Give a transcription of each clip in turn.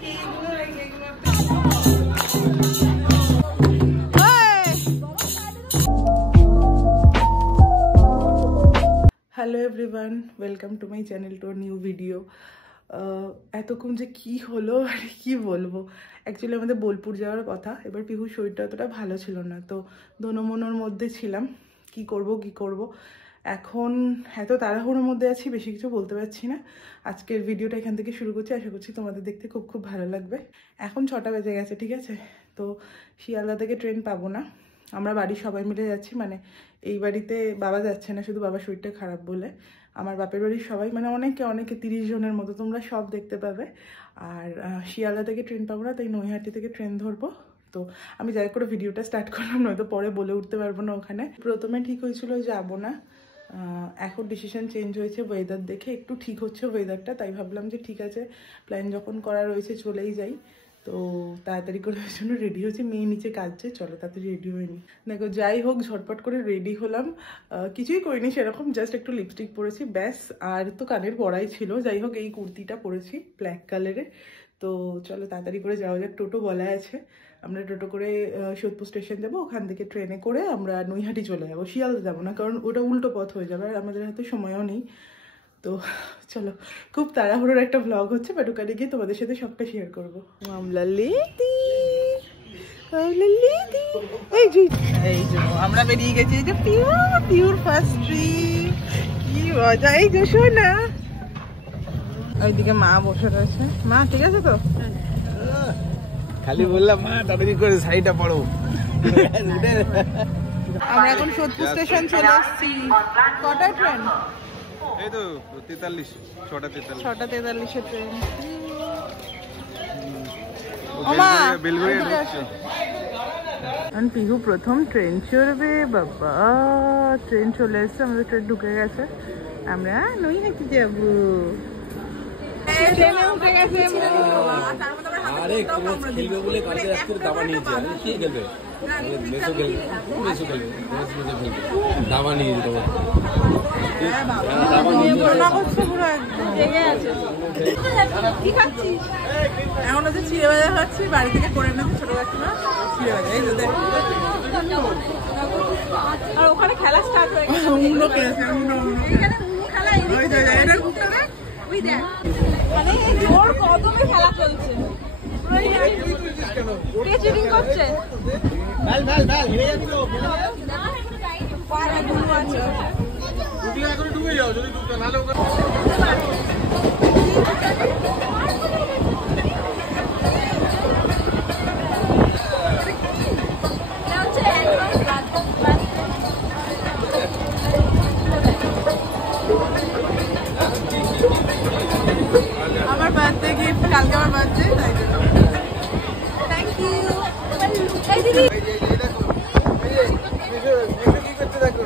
Hello everyone, welcome to my channel to new video. এতক্ষণ যে কি হলো আর কি বলবো, অ্যাকচুয়ালি আমাদের বোলপুর যাওয়ার কথা। এবার পিহুর শরীরটা অতটা ভালো ছিল না, তো দোনোমনোর মধ্যে ছিলাম কি করব। এখন এত তাড়াহুড়োর মধ্যে আছি, বেশি কিছু বলতে পারছি না। আজকের ভিডিওটা এখান থেকে শুরু করছি, আশা করছি তোমাদের দেখতে খুব ভালো লাগবে। এখন 6টা বেজে গেছে, ঠিক আছে? তো শিয়ালদা থেকে ট্রেন পাবো না, আমরা বাড়ির সবাই মিলে যাচ্ছি। মানে এই বাড়িতে বাবা যাচ্ছে না, শুধু বাবার শরীরটা খারাপ বলে। আমার বাপের বাড়ির সবাই, মানে অনেকে 30 জনের মতো, তোমরা সব দেখতে পাবে। আর শিয়ালদা থেকে ট্রেন পাবো না, তাই নৈহাটি থেকে ট্রেন ধরবো। তো আমি যাই করে ভিডিওটা স্টার্ট করলাম, নয়তো পরে বলে উঠতে পারবো না ওখানে। প্রথমে ঠিক হয়েছিল যাবো না, এখন ডিসিশন চেঞ্জ হয়েছে ওয়েদার দেখে। একটু ঠিক হচ্ছে ওয়েদারটা, তাই ভাবলাম যে ঠিক আছে, প্ল্যান যখন করা রয়েছে চলেই যাই। তো তাড়াতাড়ি করে ওই জন্য রেডি হয়েছে। মেয়ে নিচে কাঁদছে, চলো তাড়াতাড়ি রেডি হয়নি। দেখো যাই হোক, ঝটপট করে রেডি হলাম। কিছুই করিনি সেরকম, জাস্ট একটু লিপস্টিক পরেছি ব্যাস। আর তো কানের পরাই ছিল। যাই হোক, এই কুর্তিটা পরেছি ব্ল্যাক কালারের। তো চলো তাড়াতাড়ি করে যাওয়া যাক। টোটো বলা আছে, আমরা টোটো করে সোদপুর স্টেশন যাবো, ওখান থেকে ট্রেনে করে আমরা নৈহাটি চলে যাবো। শিয়ালদা যাবো না, কারণ ওটা উল্টো পথ হয়ে যাবে, আর আমাদের হাতে সময়ও নেই। তো চলো, খুব তাড়াহুড়োর একটা ব্লগ হচ্ছে, বাট ওখানে গিয়ে তোমাদের সাথে সবটা শেয়ার করবো। মামলা লেদি, এই যে আমরা বেরিয়ে গেছি। এই যে পিওর ফার্স্ট ট্রিপ, কি মজা। এই যে শোনা, ওইদিকে মা বসে রয়েছে। মা ঠিক আছে তো? খালি বললাম মা তাড়াতাড়ি করে শাড়িটা পরো। আমরা এখন সোদপুর স্টেশন চলে এসেছি। কটায় ট্রেন? এই তো 43, 6:43 ট্রেন। পিহু প্রথম ট্রেন চড়বে। বাবা, ট্রেন চলে এসছে, আমাদের ট্রেন ঢুকে গেছে। আমরা নৈহাটি যাবো। ট্রেনে উঠে গেছে। আরে কোচ খেলবে বলে কালকে রাত্রে দাবা নিয়েছে। আরে কি খেলবে? মেসো খেলবে, মেসো খেলবে, দাবা নিয়ে যেতে হবে। এখন হচ্ছে চিড়ে ভাজা খাচ্ছি, বাড়ি থেকে করে এনেছি ছোট কাকিমা চিড়ে ভাজা। এই যে আর ওখানে খেলা স্টার্ট হয়ে গেছে। উনো খেলেছে, উনো খেলা। এটা ঘুরতে দেখ, ওই দেখ, মানে জোর কদমে খেলা চলছে। কে চিটিং করছে? ভাল হেরে যাবি তো। পাড়া গুলো আছে, ডুবলে এখন ডুবে যাও, যদি ডুবতে নালে ওখানে। আমার বার্থডে গিফট, কালকে আমার বার্থডে, তাই জন্য থ্যাংক ইউ। এই দিদি কি করতে দেখো।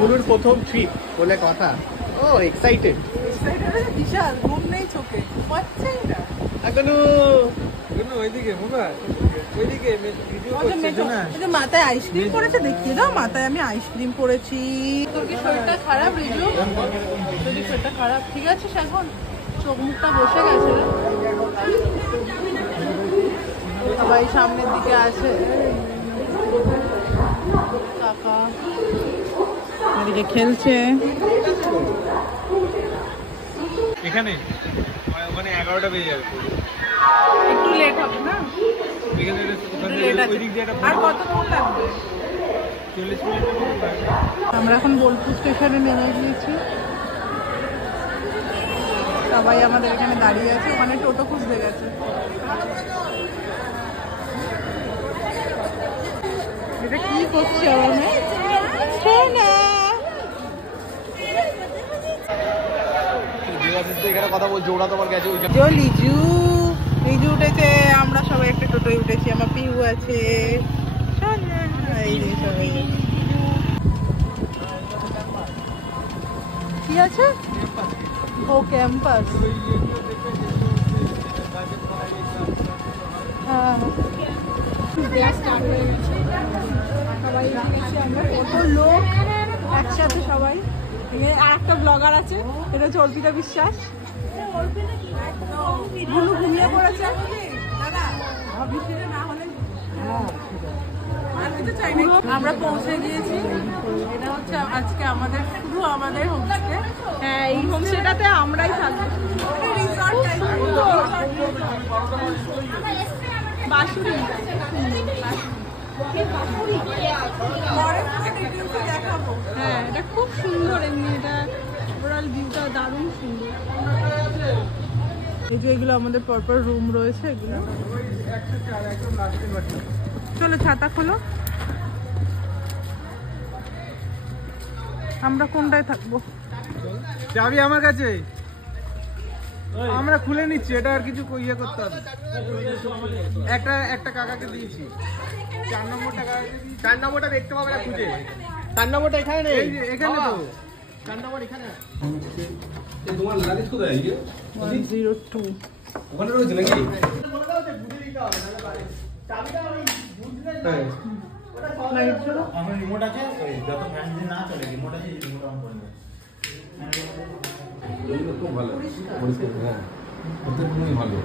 গুরুর প্রথম ট্রিপ বলে কথা। ও এক্সাইটেড, বিশাল ঘুম নেই চোখে, ঘুমাচ্ছেই না এখনো। ওইদিকে মাথায় আইসক্রিম পড়েছে, দেখিয়ে দাও। মাথায় আমি আইসক্রিম পড়েছি। তোর কি শরীরটা খারাপ? রিজু, তোর কি শরীরটা খারাপ? ঠিক আছে এখন? চোখ মুখটা বসে গেছে। সবাই সামনের দিকে আছে, কাকা এদিকে খেলছে। এখানে ওখানে 11টা বেজে যাবে, একটু লেট হবে না? আর কতক্ষণ লাগবে? 40 মিনিট। আমরা এখন বোলপুর স্টেশনে নেমে গিয়েছি। সবাই আমাদের এখানে দাঁড়িয়ে আছে, ওখানে টোটো খুঁজতে গেছে। এটা কি করছে আমার মেয়ে? এখানে কথা বলছি, ওরা তোমার গেছে ওইখানে। লিজু লিজু উঠেছে, আমরা সবাই একটা টোটোয় উঠেছি, আমার পিহু আছে, এই যে সবাই। কি আছে? ও ক্যাম্পাস। হ্যাঁ কত লোক একসাথে সবাই। আর একটা ব্লগার আছে, এটা হচ্ছে অর্পিতা বিশ্বাস। ঘুমিয়ে পড়েছে। আমরা পৌঁছে গিয়েছি, এটা হচ্ছে আজকে আমাদের শুধু আমাদের হোমস্টে। হ্যাঁ, এই হোমস্টেটাতে আমরাই থাকবো। বাসুরি হ্যাঁ, এটা খুব সুন্দর, এমনি এটা ওভারঅল ভিউটা দারুণ সুন্দর। এই যে এগুলো আমাদের পরপর রুম রয়েছে, এগুলো। চলো ছাতা খোলো, আমরা কোনটায় থাকবো? চাবি আমার কাছে, আমরা খুলে নিচ্ছি, এটা আর কিছু ইয়ে করতে হবে। একটা কাকাকে দিয়েছি, 4 নম্বরটা কাকাকে দিয়েছি। 4 নম্বরটা দেখতে পাবে না খুঁজে, 4 নম্বরটা এখানে নেই, এখানে তো 4 নম্বর এখানে। তোমার লাগেজ কোথায়? 102 ওখানে রয়েছে নাকি? লাইট জ্বলো। আমার রিমোট আছে, যত ফ্যান যদি না চলে রিমোট আছে, রিমোট অন করে দেবে। খুব ভালো, হ্যাঁ, খুবই ভালো।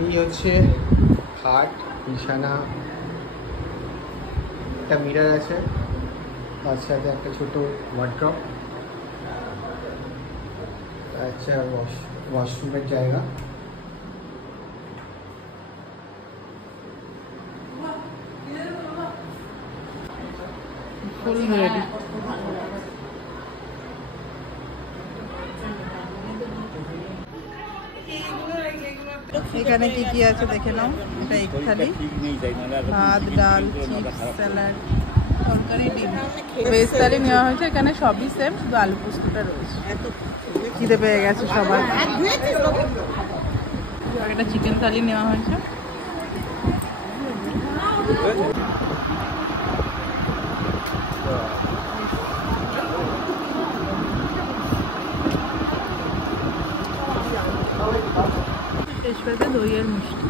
এই হচ্ছে খাট, বিছানা, একটা মিরর আছে, তার সাথে একটা ছোট ওয়ার্ড্রপ, আচ্ছা ওয়াশরুমের জায়গা। Full ready. এখানে কি কি আছে দেখে নাও। এটা এক থালি, ভাত, ডাল, চিপস, স্যালাড, তরকারি, ডিম। ভেজ থালি নেওয়া হয়েছে, এখানে সবই সেম, শুধু আলু পোস্তটা রয়েছে। খিদে পেয়ে গেছে সবার। একটা চিকেন থালি নেওয়া হয়েছে। তেজপাতা, দইয়ের মিষ্টি।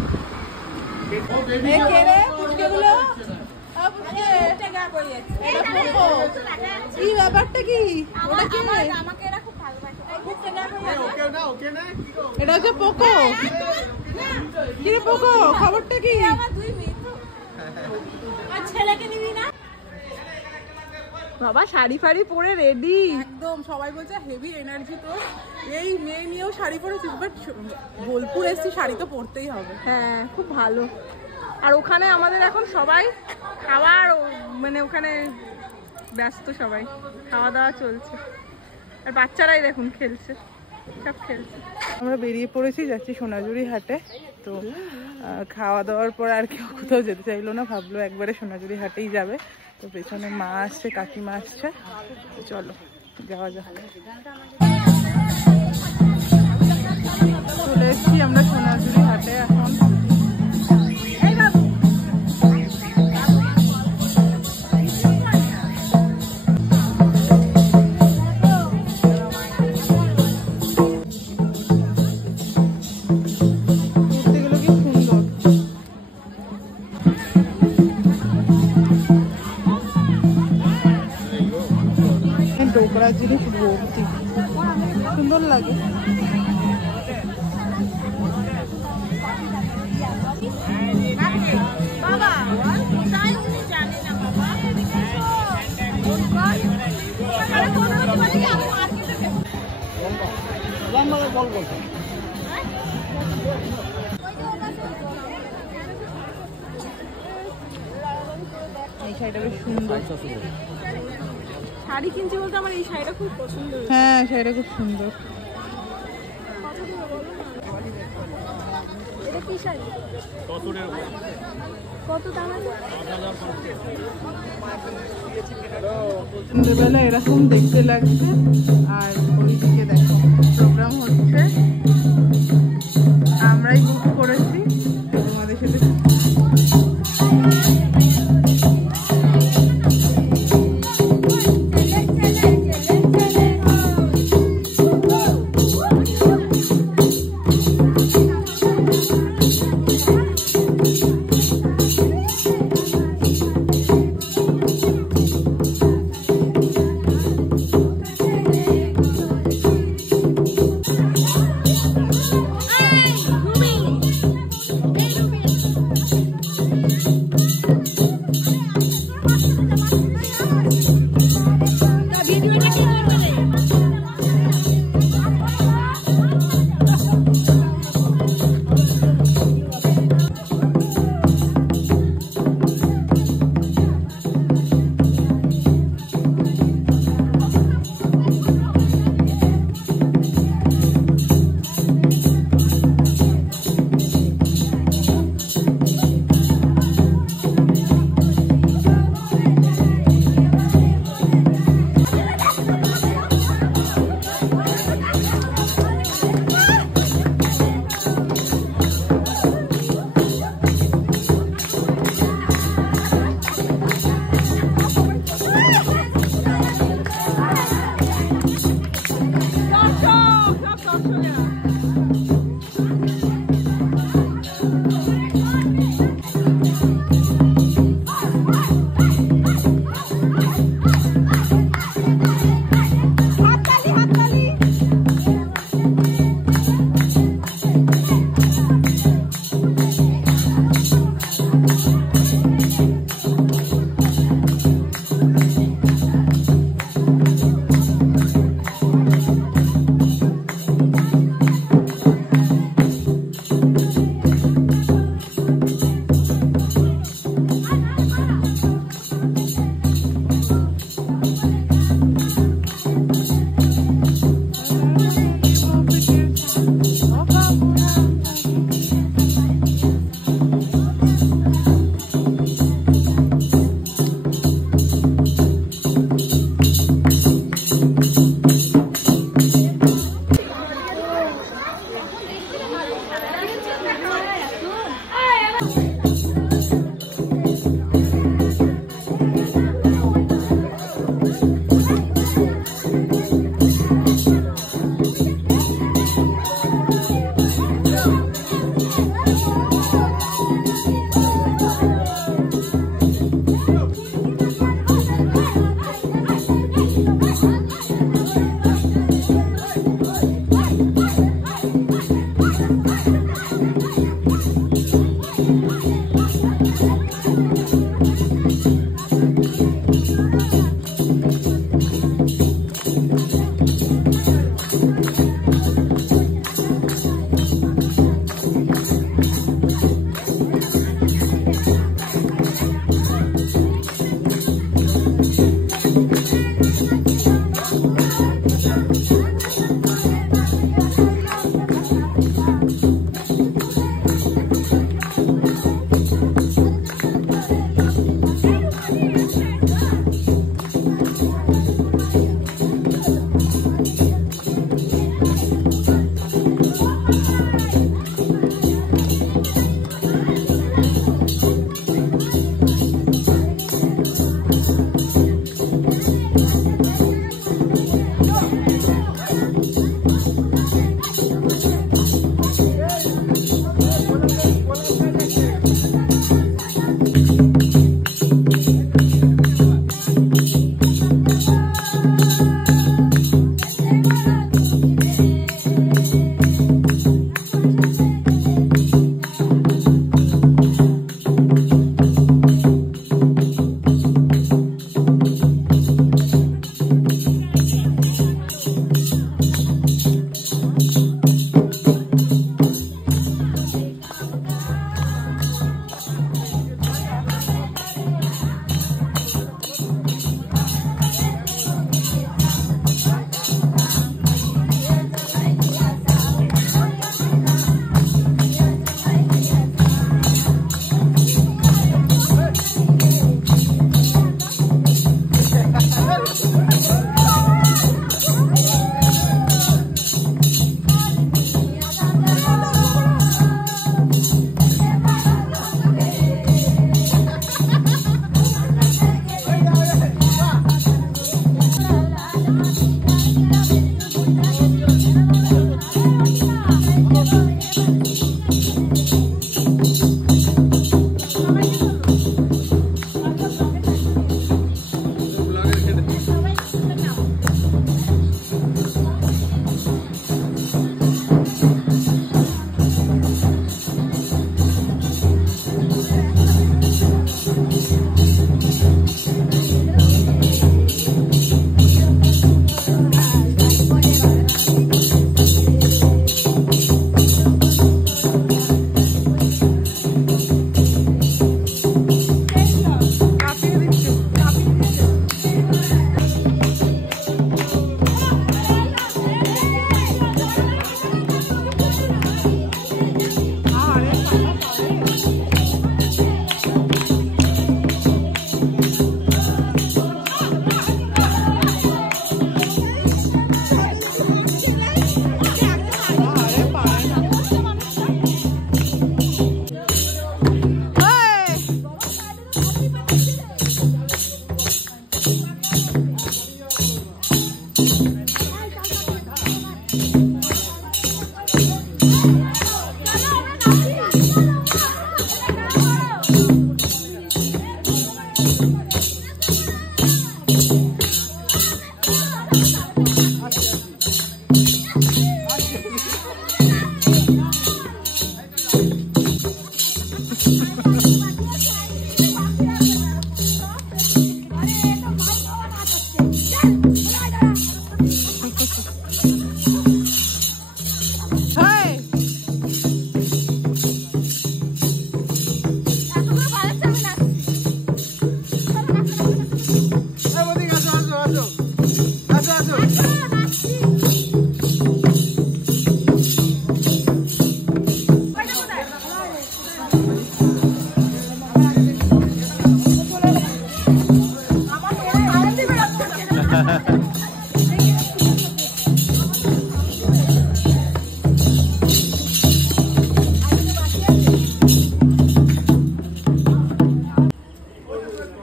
কি ব্যাপারটা কি? এটা হচ্ছে পোকো। কি রে পোকো, খবরটা কি? ছেলেকে নিবি না? বাবা শাড়ি ফাড়ি পরে রেডি একদম, সবাই বলছে হেভি এনার্জি। তো এই মেয়ে নিয়েও শাড়ি পরেছিস, বাট বোলপুর এসছি, শাড়ি তো পরতেই হবে। হ্যাঁ, খুব ভালো। আর ওখানে আমাদের এখন সবাই খাওয়ার, মানে ওখানে ব্যস্ত, সবাই খাওয়া দাওয়া চলছে। আর বাচ্চারাই দেখুন খেলছে, সব খেলছে। আমরা বেরিয়ে পড়েছি, যাচ্ছি সোনাঝুরি হাটে। তো খাওয়া দাওয়ার পর আর কেউ কোথাও যেতে চাইলো না, ভাবলো একবারে সোনাঝুরি হাটেই যাবে। তো পেছনে মা আসছে, কাকিমা আসছে, চলো যাওয়া যাক। চলে এসছি আমরা সোনাঝুরি হাটে এখন। ডোকরা জিনিস ভর্তি, সুন্দর লাগে। এই শাড়িটা বেশ সুন্দর। শাড়ি কিনছি বলতে আমার এই শাড়িটা খুব পছন্দ। হ্যাঁ, শাড়িটা খুব সুন্দর। এটা কি শাড়ি? কত দাম আছে? সন্ধ্যেবেলা এরকম দেখতে লাগছে। আর ওইদিকে দেখো প্রোগ্রাম হচ্ছে, আমরাই বুক করেছি তোমাদের সাথে।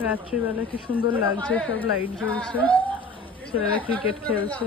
রাত্রিবেলা কি সুন্দর লাগছে, সব লাইট জ্বলছে, ছেলেরা ক্রিকেট খেলছে।